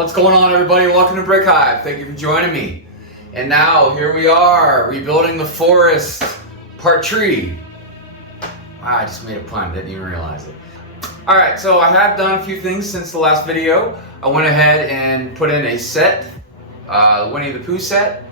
What's going on, everybody? Welcome to Brick Hive. Thank you for joining me. And now here we are, rebuilding the forest, part tree. Wow, I just made a pun, didn't even realize it. Alright, so I have done a few things since the last video. I went ahead and put in a set, Winnie the Pooh set.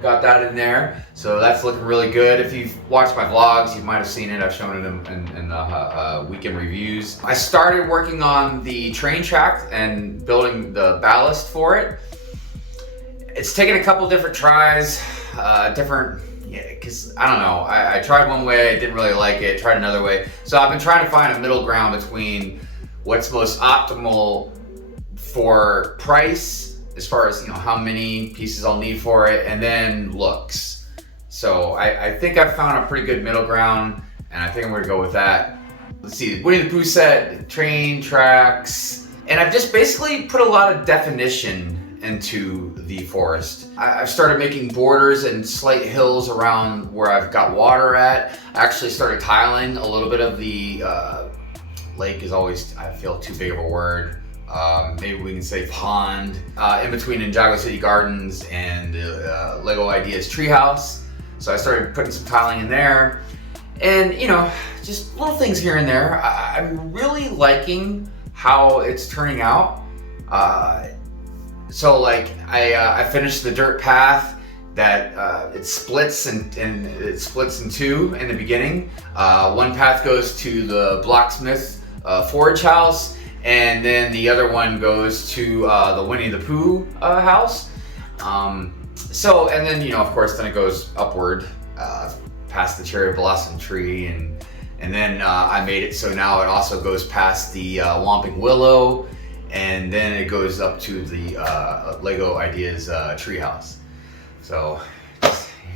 Got that in there, so that's looking really good. If you've watched my vlogs, you might have seen it. I've shown it in the weekend reviews. I started working on the train track and building the ballast for it. It's taken a couple different tries, because I don't know. I tried one way, I didn't really like it, tried another way. So I've been trying to find a middle ground between what's most optimal for price, as far as how many pieces I'll need for it, and then looks. So I think I've found a pretty good middle ground, and I think I'm gonna go with that. Let's see, Winnie the Pooh set, train tracks, and I've just basically put a lot of definition into the forest. I've started making borders and slight hills around where I've got water at. I actually started tiling a little bit of the lake is always, I feel, too big of a word. Maybe we can say pond, in between Ninjago City Gardens and Lego Ideas Treehouse. So I started putting some tiling in there, and just little things here and there. I'm really liking how it's turning out. So like I finished the dirt path that it splits and it splits in two in the beginning. One path goes to the blacksmith forge house, and then the other one goes to the Winnie the Pooh house. So, and then of course, then it goes upward past the cherry blossom tree, and then I made it so now it also goes past the Whomping Willow, and then it goes up to the Lego Ideas treehouse. So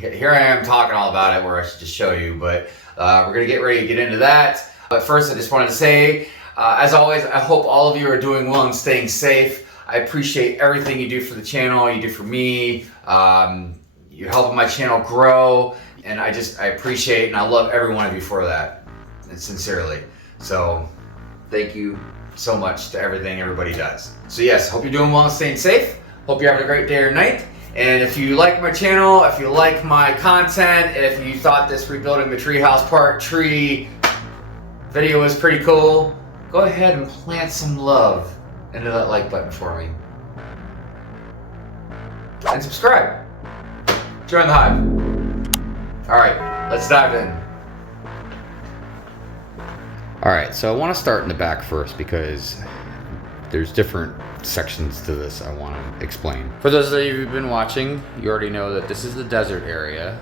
here I am talking all about it, where I should just show you, but we're gonna get ready to get into that. But first, I just wanted to say, as always, I hope all of you are doing well and staying safe. I appreciate everything you do for the channel, you do for me. You're helping my channel grow, and I appreciate and I love every one of you for that, and sincerely. So thank you so much to everything everybody does. So yes, hope you're doing well and staying safe. Hope you're having a great day or night. And if you like my channel, if you like my content, if you thought this rebuilding the treehouse part tree video was pretty cool, go ahead and plant some love into that like button for me. And subscribe. Join the hive. Alright, let's dive in. Alright, so I want to start in the back first because there's different sections to this I want to explain. For those of you who've been watching, you already know that this is the desert area.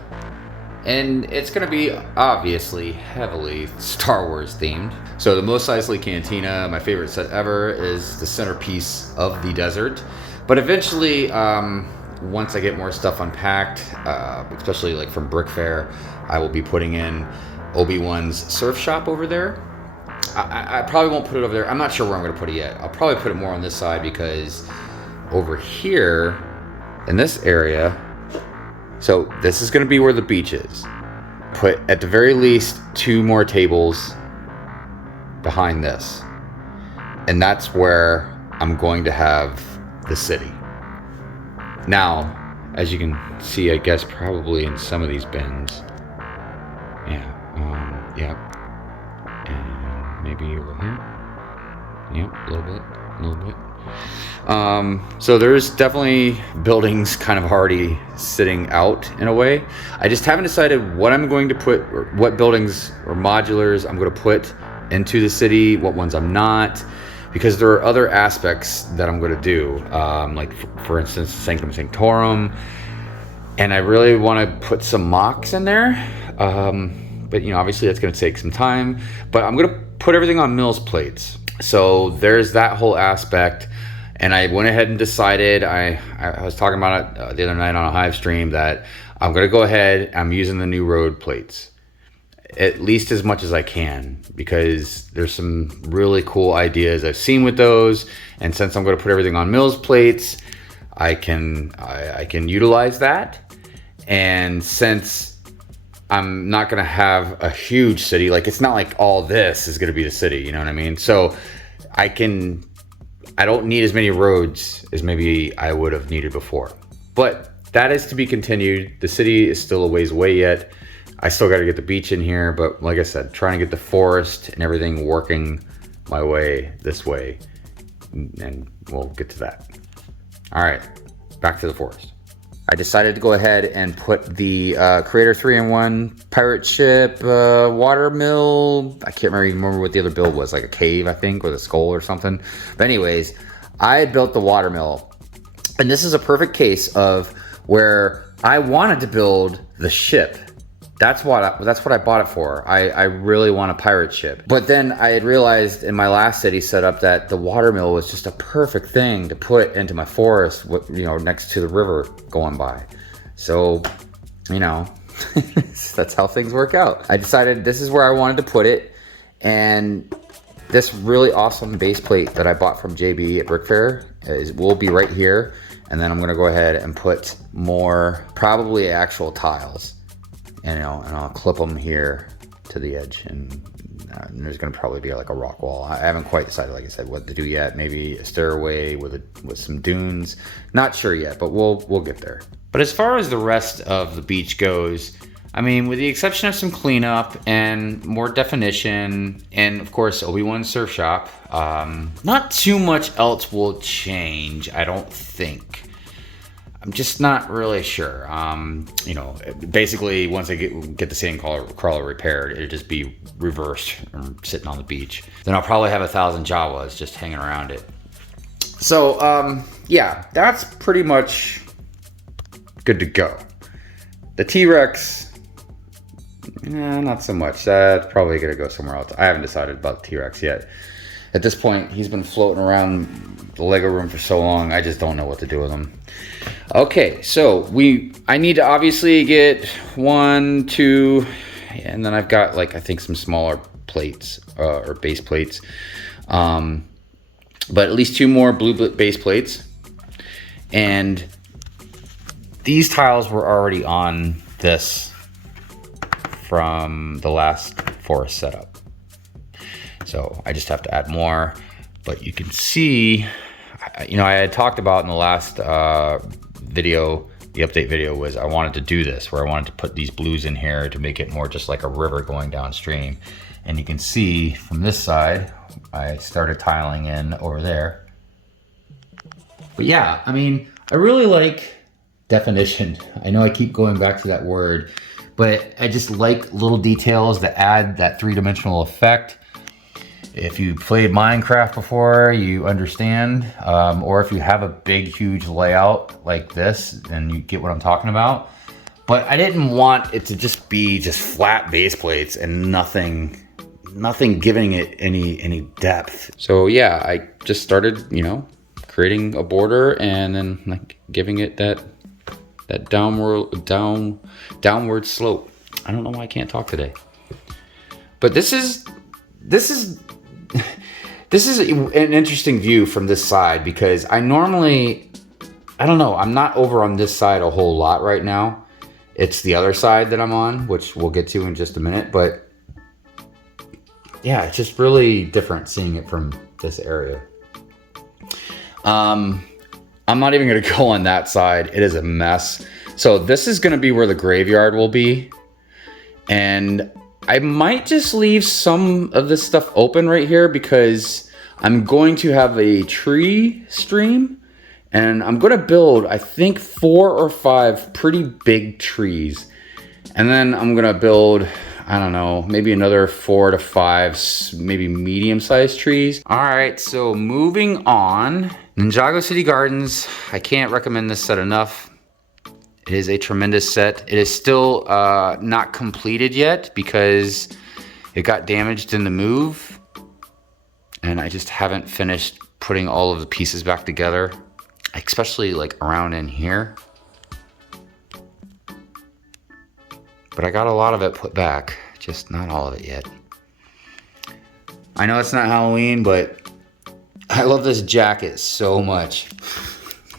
And it's going to be obviously heavily Star Wars themed. So the Mos Eisley Cantina, my favorite set ever, is the centerpiece of the desert. But eventually, once I get more stuff unpacked, especially like from Brick Fair, I will be putting in Obi-Wan's surf shop over there. I probably won't put it over there. I'm not sure where I'm going to put it yet. I'll probably put it more on this side, because over here in this area, so this is going to be where the beach is. Put at the very least 2 more tables behind this. And that's where I'm going to have the city. Now, as you can see, I guess probably in some of these bins. Yeah. And maybe over here. Yep, a little bit. So there's definitely buildings kind of already sitting out in a way. I just haven't decided what I'm going to put, or what buildings or modulars I'm going to put into the city, what ones I'm not, because there are other aspects that I'm going to do, like for instance, Sanctum Sanctorum, and I really want to put some mocks in there, but obviously that's going to take some time, but I'm going to put everything on Mills plates. So there's that whole aspect. And I went ahead and decided, I was talking about it the other night on a Hive stream, that I'm going to go ahead, I'm using the new road plates. At least as much as I can, because there's some really cool ideas I've seen with those. And since I'm going to put everything on Mills plates, I can utilize that. And since I'm not going to have a huge city, like it's not like all this is going to be the city, you know what I mean? So I can I don't need as many roads as maybe I would have needed before. But that is to be continued. The city is still a ways away yet. I still got to get the beach in here, but like I said, trying to get the forest and everything working my way this way, and we'll get to that. All right, back to the forest. I decided to go ahead and put the Creator 3-in-1 pirate ship water mill. I can't remember what the other build was, like a cave, I think, with a skull or something. But anyways, I had built the water mill, and this is a perfect case of where I wanted to build the ship. That's what I bought it for. I really want a pirate ship. But then I had realized in my last city setup that the water mill was just a perfect thing to put into my forest, you know, next to the river going by. So, you know, that's how things work out. I decided this is where I wanted to put it. And this really awesome base plate that I bought from JB at Brick Fair will be right here. And then I'm gonna go ahead and put more, probably actual tiles. And I'll clip them here to the edge, and there's gonna probably be like a rock wall. I haven't quite decided, like I said, what to do yet. Maybe a stairway with some dunes. Not sure yet, but we'll get there. But as far as the rest of the beach goes, I mean, with the exception of some cleanup and more definition, and of course Obi-Wan Surf Shop, not too much else will change, I don't think. I'm just not really sure. You know, basically once I get the sand crawler repaired, it'll just be reversed or sitting on the beach. Then I'll probably have 1,000 Jawas just hanging around it. So, yeah, that's pretty much good to go. The T-Rex, not so much. That's probably gonna go somewhere else. I haven't decided about the T-Rex yet. At this point, he's been floating around the Lego room for so long, I just don't know what to do with him. Okay, so I need to obviously get 1, 2, and then I've got like, I think some smaller plates, or base plates. But at least 2 more blue base plates. And these tiles were already on this from the last forest setup. So I just have to add more, but you can see, you know, I had talked about in the last video, the update video, was I wanted to do this, where I wanted to put these blues in here to make it more just like a river going downstream. And you can see from this side, I started tiling in over there. But yeah, I mean, I really like definition. I know I keep going back to that word, but I just like little details that add that 3-dimensional effect. If you played Minecraft before, you understand, or if you have a big, huge layout like this, then you get what I'm talking about. But I didn't want it to just be flat base plates and nothing giving it any depth. So yeah, I just started, you know, creating a border and then like giving it that downward slope. I don't know why I can't talk today. But this is an interesting view from this side, because I don't know, I'm not over on this side a whole lot right now. It's the other side that I'm on, which we'll get to in just a minute. But yeah, it's just really different seeing it from this area. I'm not even gonna go on that side. It is a mess. So this is gonna be where the graveyard will be. And I might just leave some of this stuff open right here, because I'm going to have a tree stream, and I'm going to build, I think, 4 or 5 pretty big trees. And then I'm going to build, I don't know, maybe another 4 to 5, maybe medium-sized trees. All right, so moving on. Ninjago City Gardens, I can't recommend this set enough. It is a tremendous set. It is still not completed yet because it got damaged in the move. And I just haven't finished putting all of the pieces back together, especially like around in here. But I got a lot of it put back, just not all of it yet. I know it's not Halloween, but I love this jacket so much.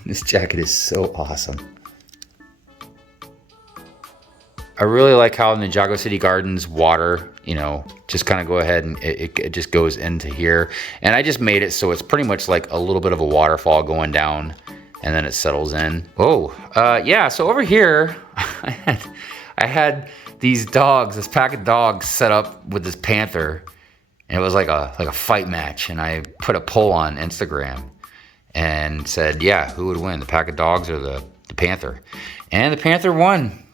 This jacket is so awesome. I really like how Ninjago City Gardens water you know, just kind of go ahead and it just goes into here. And I just made it so it's pretty much like a little bit of a waterfall going down, and then it settles in. Oh, yeah, so over here, I had these dogs, this pack of dogs set up with this panther, and it was like a fight match, and I put a poll on Instagram and said, yeah, who would win, the pack of dogs or the panther? And the panther won.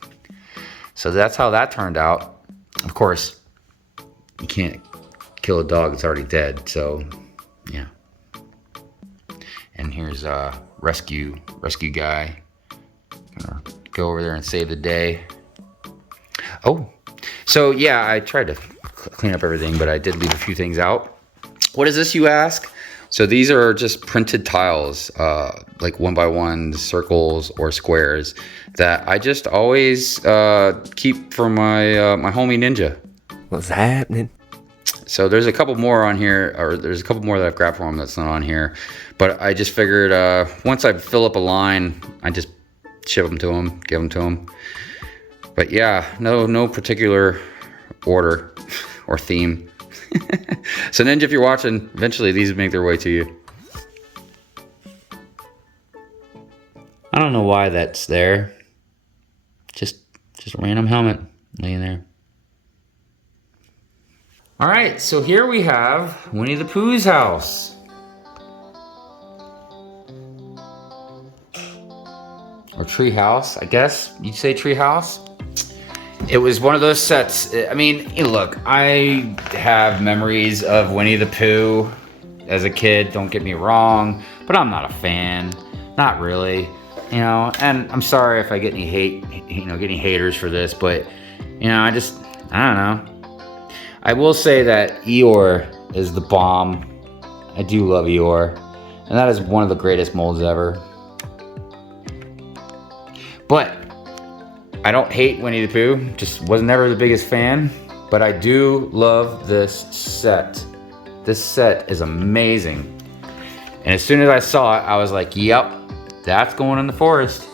So that's how that turned out. Of course, you can't kill a dog that's already dead, so yeah. And here's a rescue guy. Gonna go over there and save the day. Oh, so yeah, I tried to clean up everything, but I did leave a few things out. What is this, you ask? So these are just printed tiles, like 1x1 circles or squares that I just always keep for my my homie Ninja. What's happening? So there's a couple more on here, or there's a couple more that I've grabbed for him that's not on here. But I just figured once I fill up a line, I just ship them to him, give them to him. But yeah, no particular order or theme. So Ninja, if you're watching, eventually these make their way to you. I don't know why that's there. Just a random helmet laying there. All right, so here we have Winnie the Pooh's house. Or tree house, I guess you'd say tree house. It was one of those sets. I mean, hey, look, I have memories of Winnie the Pooh as a kid, don't get me wrong, but I'm not a fan, not really, you know, and I'm sorry if I get any hate, you know, getting haters for this, but, you know, I don't know. I will say that Eeyore is the bomb. I do love Eeyore, and that is one of the greatest molds ever. But I don't hate Winnie the Pooh, just was never the biggest fan, but I do love this set. This set is amazing. And as soon as I saw it, I was like, yep, that's going in the forest.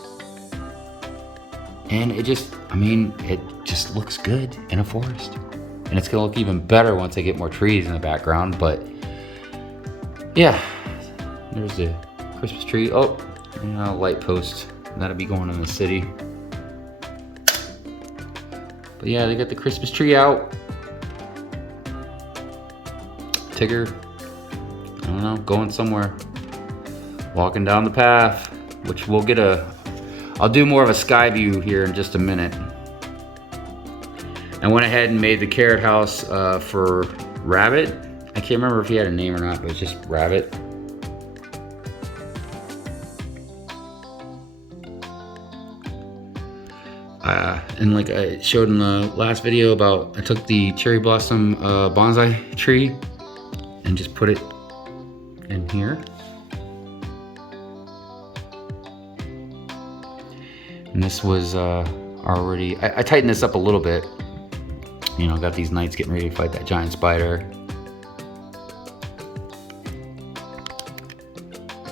And it just, I mean, it just looks good in a forest. And it's gonna look even better once I get more trees in the background, but yeah, there's the Christmas tree. Oh, you know, light post, that'll be going in the city. But yeah, they got the Christmas tree out. Tigger, I don't know, going somewhere. Walking down the path, which we'll get I'll do more of a sky view here in just a minute. I went ahead and made the carrot house for Rabbit. I can't remember if he had a name or not, but it was just Rabbit. And like I showed in the last video about, I took the cherry blossom bonsai tree and just put it in here. And this was already, I tightened this up a little bit. You know, got these knights getting ready to fight that giant spider.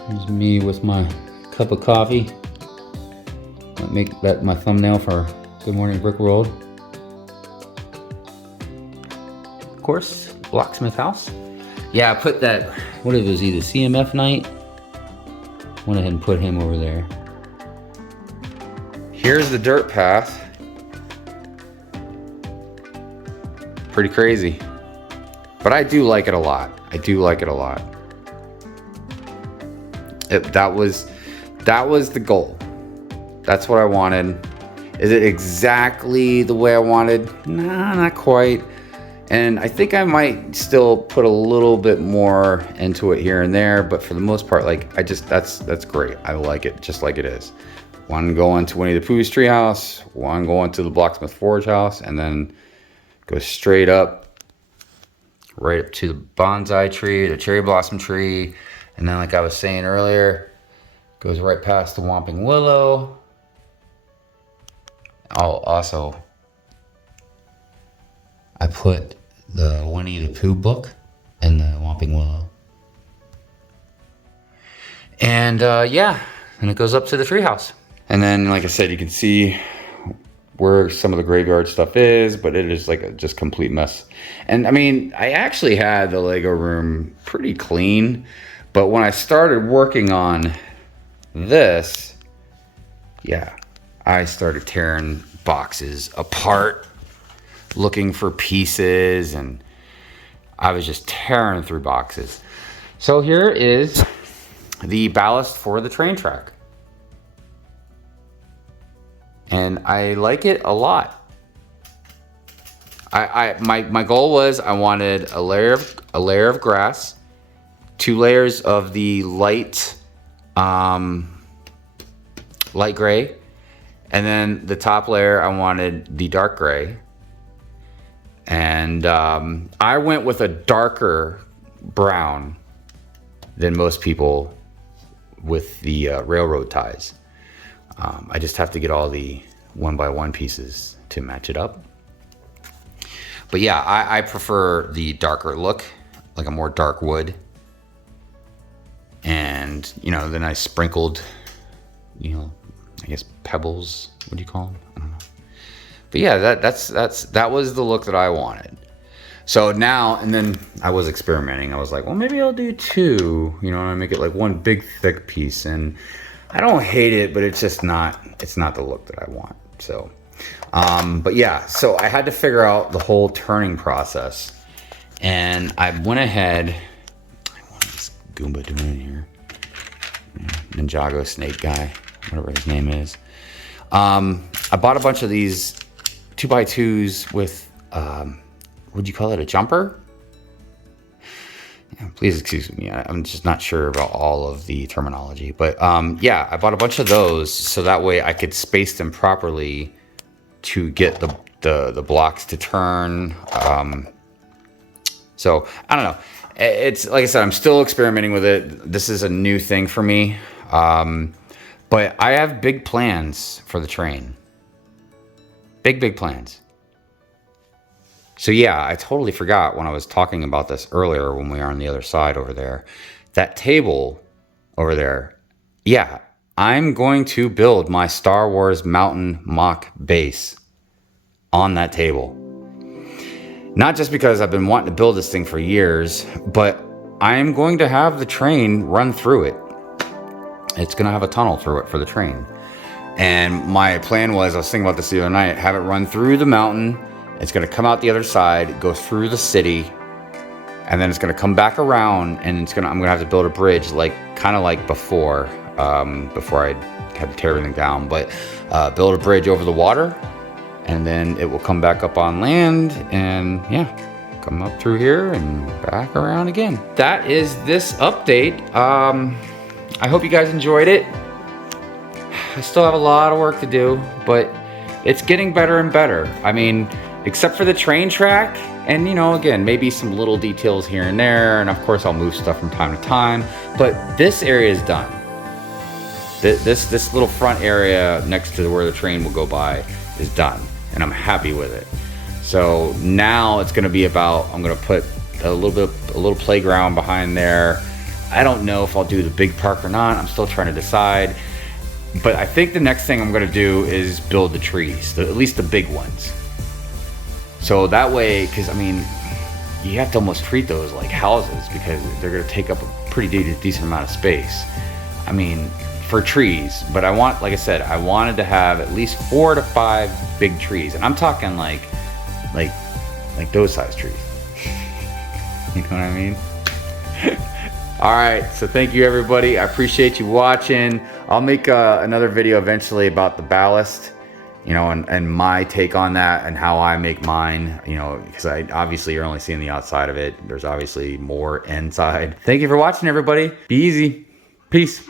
Here's me with my cup of coffee. Might make that my thumbnail for Good Morning Brick World. Of course, Blacksmith House. Yeah, I put that, what it was, either CMF Knight. Went ahead and put him over there. Here's the dirt path. Pretty crazy. But I do like it a lot. I do like it a lot. That was the goal. That's what I wanted. Is it exactly the way I wanted? Nah, not quite. And I think I might still put a little bit more into it here and there, but for the most part, like, that's great. I like it just like it is. One going to Winnie the Pooh's treehouse, one going to the Blacksmith Forge house, and then go straight up, right up to the bonsai tree, the cherry blossom tree, and then, like I was saying earlier, goes right past the Whomping Willow. Oh, also, I put the Winnie the Pooh book in the Whomping Willow. And yeah, and it goes up to the treehouse. And then, like I said, you can see where some of the graveyard stuff is, but it is like a just complete mess. And I mean, I actually had the Lego room pretty clean, but when I started working on this, yeah, I started tearing boxes apart, looking for pieces, and I was just tearing through boxes. So here is the ballast for the train track. And I like it a lot. My goal was I wanted a layer of grass, 2 layers of the light gray, and then the top layer I wanted the dark gray. And I went with a darker brown than most people with the railroad ties. I just have to get all the 1x1 pieces to match it up. But yeah, I prefer the darker look, like a more dark wood. And, you know, then I sprinkled, you know, I guess pebbles, what do you call them? I don't know. But yeah, that was the look that I wanted. So now, and then I was experimenting. I was like, well, maybe I'll do 2, you know, and I make it like one big thick piece. And I don't hate it, but it's just not, it's not the look that I want. So, but yeah, so I had to figure out the whole turning process. And I went ahead, what is this Goomba doing here? Ninjago snake guy, whatever his name is. I bought a bunch of these 2x2s with, would you call it, a jumper? Yeah, please excuse me, I'm just not sure about all of the terminology. But yeah, I bought a bunch of those so that way I could space them properly to get the blocks to turn. So, I don't know. It's, like I said, I'm still experimenting with it. This is a new thing for me. But I have big plans for the train. Big plans. So yeah, I totally forgot when I was talking about this earlier when we were on the other side over there. That table over there, yeah, I'm going to build my Star Wars Mountain mock base on that table. Not just because I've been wanting to build this thing for years, but I'm going to have the train run through it. It's going to have a tunnel through it for the train. And my plan was, I was thinking about this the other night, have it run through the mountain. It's going to come out the other side, go through the city, and then it's going to come back around, and I'm going to have to build a bridge, like kind of like before I had to tear everything down. But build a bridge over the water, and then it will come back up on land, and yeah, come up through here and back around again. That is this update. I hope you guys enjoyed it. I still have a lot of work to do, but it's getting better and better. I mean, except for the train track, and you know, again, maybe some little details here and there, and of course I'll move stuff from time to time, but this area is done. This little front area next to where the train will go by is done, and I'm happy with it. So now it's gonna be about, I'm gonna put a little playground behind there. I don't know if I'll do the big park or not. I'm still trying to decide. But I think the next thing I'm gonna do is build the trees, at least the big ones. So that way, because I mean, you have to almost treat those like houses because they're gonna take up a pretty decent amount of space. I mean, for trees, but I want, like I said, I wanted to have at least 4 to 5 big trees. And I'm talking like those size trees. You know what I mean? All right, so thank you everybody. I appreciate you watching. I'll make another video eventually about the ballast, you know, and my take on that and how I make mine, you know, because obviously you're only seeing the outside of it. There's obviously more inside. Thank you for watching, everybody. Be easy. Peace.